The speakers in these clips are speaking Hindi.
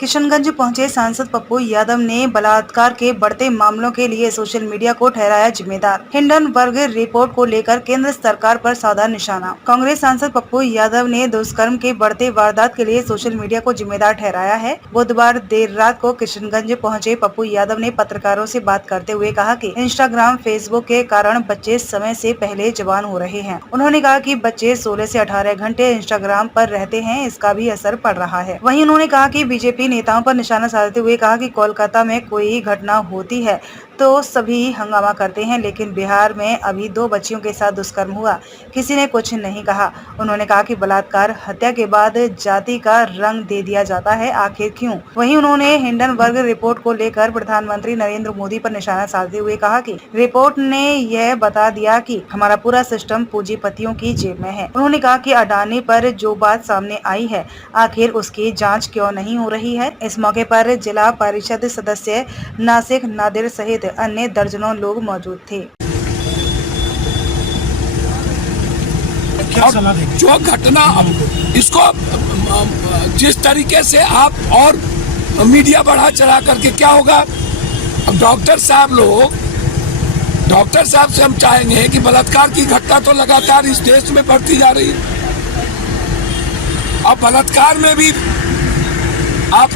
किशनगंज पहुंचे सांसद पप्पू यादव ने बलात्कार के बढ़ते मामलों के लिए सोशल मीडिया को ठहराया जिम्मेदार। हिंडनबर्ग रिपोर्ट को लेकर केंद्र सरकार पर साधा निशाना। कांग्रेस सांसद पप्पू यादव ने दुष्कर्म के बढ़ते वारदात के लिए सोशल मीडिया को जिम्मेदार ठहराया है। बुधवार देर रात को किशनगंज पहुंचे पप्पू यादव ने पत्रकारों से बात करते हुए कहा कि इंस्टाग्राम, फेसबुक के कारण बच्चे समय से पहले जवान हो रहे हैं। उन्होंने कहा कि बच्चे 16 से 18 घंटे इंस्टाग्राम पर रहते हैं, इसका भी असर पड़ रहा है। वहीं उन्होंने कहा कि बीजेपी नेताओं पर निशाना साधते हुए कहा कि कोलकाता में कोई घटना होती है तो सभी हंगामा करते हैं, लेकिन बिहार में अभी 2 बच्चियों के साथ दुष्कर्म हुआ, किसी ने कुछ नहीं कहा। उन्होंने कहा कि बलात्कार हत्या के बाद जाति का रंग दे दिया जाता है, आखिर क्यों? वहीं उन्होंने हिंडनबर्ग रिपोर्ट को लेकर प्रधानमंत्री नरेंद्र मोदी पर निशाना साधते हुए कहा कि रिपोर्ट ने यह बता दिया कि हमारा पूरा सिस्टम पूंजीपतियों की जेब में है। उन्होंने कहा कि अडानी पर जो बात सामने आई है, आखिर उसकी जाँच क्यों नहीं हो रही है। इस मौके पर जिला परिषद सदस्य नासिक नादिर सहित अन्य दर्जनों लोग मौजूद थे। जो घटना इसको जिस तरीके से आप और मीडिया बढ़ा चढ़ा करके क्या होगा, अब डॉक्टर साहब से हम चाहेंगे कि बलात्कार की घटना तो लगातार इस देश में बढ़ती जा रही है। अब बलात्कार में भी आप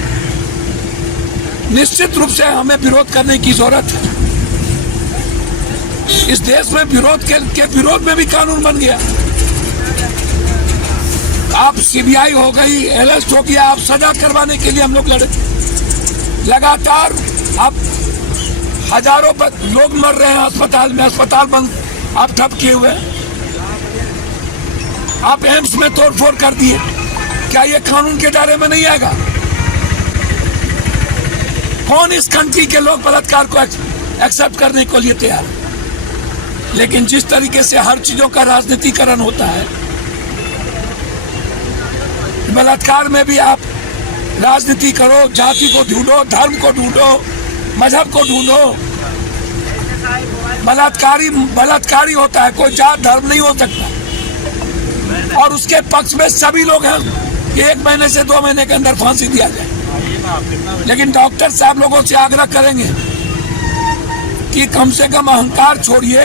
निश्चित रूप से हमें विरोध करने की जरूरत है। इस देश में विरोध के विरोध में भी कानून बन गया। आप सीबीआई हो गई, अरेस्ट हो गया, आप सजा करवाने के लिए हम लोग लड़े। लगातार आप हजारों लोग मर रहे हैं अस्पताल में, अस्पताल बंद आप ठप किए हुए। आप एम्स में तोड़फोड़ कर दिए, क्या ये कानून के दायरे में नहीं आएगा? कौन इस कंट्री के लोग बलात्कार को एक्सेप्ट करने को लिए तैयार? लेकिन जिस तरीके से हर चीजों का राजनीतिकरण होता है, बलात्कार में भी आप राजनीति करो, जाति को ढूंढो, धर्म को ढूंढो, मजहब को ढूंढो। बलात्कारी होता है, कोई जात धर्म नहीं हो सकता। और उसके पक्ष में सभी लोग हैं कि 1 महीने से 2 महीने के अंदर फांसी दिया जाए। लेकिन डॉक्टर साहब लोगों से आग्रह करेंगे कि कम से कम अहंकार छोड़िए,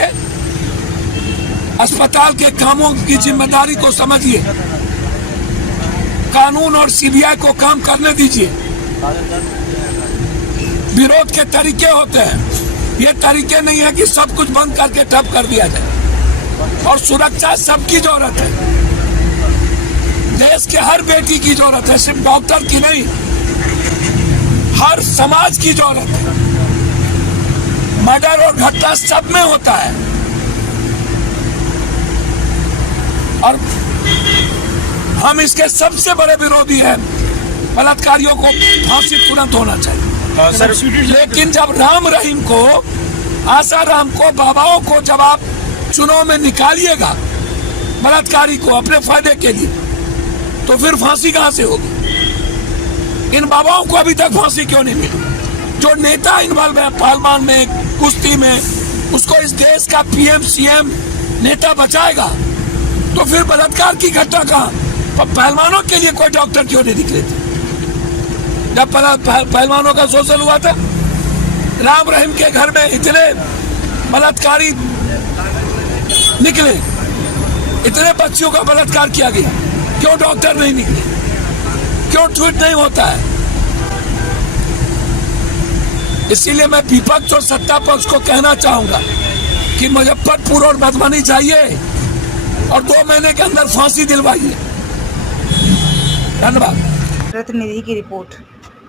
अस्पताल के कामों की जिम्मेदारी को समझिए, कानून और सीबीआई को काम करने दीजिए। विरोध के तरीके होते हैं, ये तरीके नहीं है कि सब कुछ बंद करके ठप कर दिया जाए। और सुरक्षा सबकी जरूरत है, देश के हर बेटी की जरूरत है, सिर्फ डॉक्टर की नहीं, हर समाज की जरूरत है। मर्डर और घटना सब में होता है और हम इसके सबसे बड़े विरोधी हैं। बलात्कारियों को फांसी तुरंत होना चाहिए। लेकिन जब राम रहीम को, आसाराम को, बाबाओं को जब आप चुनाव में निकालिएगा बलात्कारी को अपने फायदे के लिए, तो फिर फांसी कहां से होगी? इन बाबाओं को अभी तक फांसी क्यों नहीं मिली? जो नेता इन्वॉल्व है पहलवान में, कुश्ती में, उसको इस देश का पीएम सीएम नेता बचाएगा, तो फिर बलात्कार की घटना कहां? पहलवानों के लिए कोई डॉक्टर क्यों नहीं निकले थे जब पहलवानों का शोषण हुआ था? राम रहीम के घर में इतने बलात्कारी निकले, इतने बच्चियों का बलात्कार किया गया, क्यों डॉक्टर नहीं निकले? क्यों ट्वीट नहीं होता है? इसीलिए मैं विपक्ष और सत्ता पक्ष को कहना चाहूंगा कि मुजफ्फरपुर और मधुबनी चाहिए और 2 महीने के अंदर फांसी दिलवाइए। धन्यवाद। प्रतिनिधि की रिपोर्ट।